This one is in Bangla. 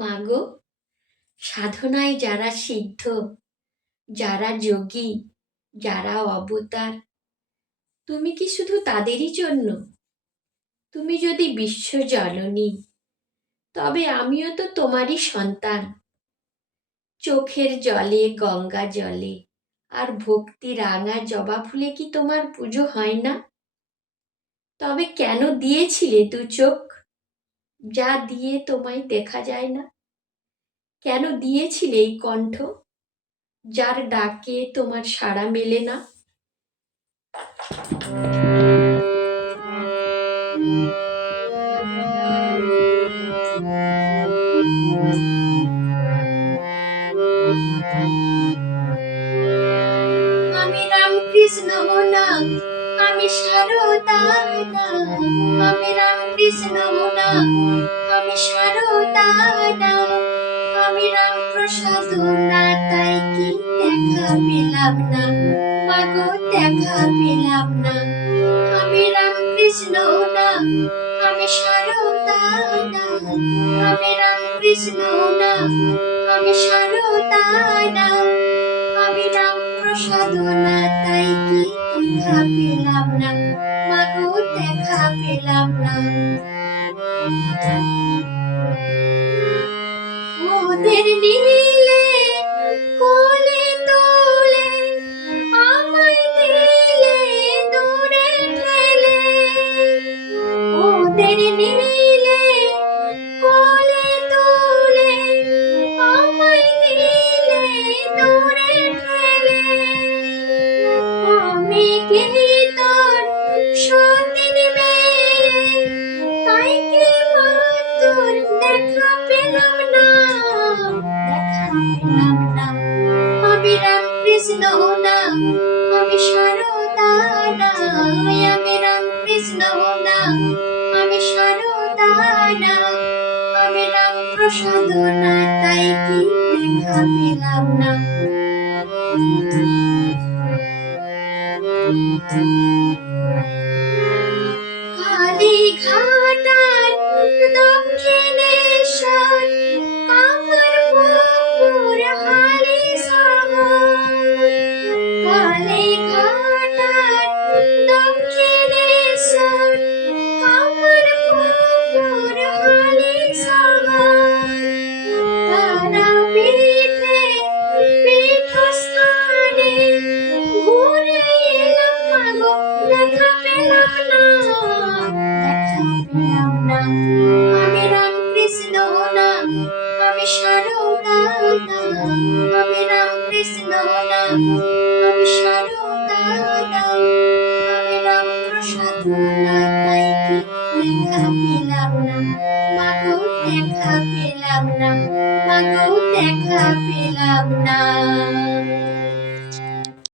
মাগো, সাধনায় যারা সিদ্ধ, যারা যোগী, যারা অবতার, তুমি কি শুধু তাদেরই জন্য? তুমি যদি বিশ্বজননী, তবে আমিও তো তোমারই সন্তান। চোখের জলে, গঙ্গা জলে আর ভক্তি রাঙা জবা ফুলে কি তোমার পুজো হয় না? তবে কেন দিয়েছিলে দু চোখ, যা দিয়ে তোমায় দেখা যায় না? কেন দিয়েছিলে এই কণ্ঠ, যার ডাকে তোমার সাড়া মেলে না? আমি রামকৃষ্ণ না, আমি সারদা না। আমি রামকৃষ্ণ না, আমি সারদা না। আমি রামপ্রসাদ না, তাই কি দেখা পেলাম না? মাগো, দেখা পেলাম না। আমি রামকৃষ্ণ না, আমি সারদা না। আমি রামকৃষ্ণ না, আমি সারদা না। আমি রামপ্রসাদ না, তাই কি দেখা পেলাম না? মাগো, দেখা পেলাম না। মোদের নীলে কোলে তোলে, আমায় দিলে দূরে ঠেলে। মোদের নীলে কোলে তোলে, আমায় দিলে দূরে ঠেলে। আমি কি তোর সতীন মেয়ে, তাই কি মা তোর দেখা পেলাম না? দেখা পেলাম না। আমি রামকৃষ্ণ না, আমি সারদা না। আমি রামকৃষ্ণ না, আমি সারদা না। আমি রামপ্রসাদ না, তাই কি দেখা পেলাম না? কালীঘাটার দক্ষিণেশ্বর, কামারপুকুর হালিশহর। কালীঘাটার দক্ষিণেশ্বর, কামারপুকুর হালিশহর। তারাপীঠে পীঠস্থানে ঘুরে এলাম মাগো, দেখা পেলাম না। দেখা পেলাম না। আমি রামকৃষ্ণ না, আমি সারদা না। আমি রামকৃষ্ণ না, আমি সারদা না। আমি রামপ্রসাদ না, তাই কি দেখা পেলাম না? মাগো, দেখা পেলাম না। মাগো, দেখা পেলাম না।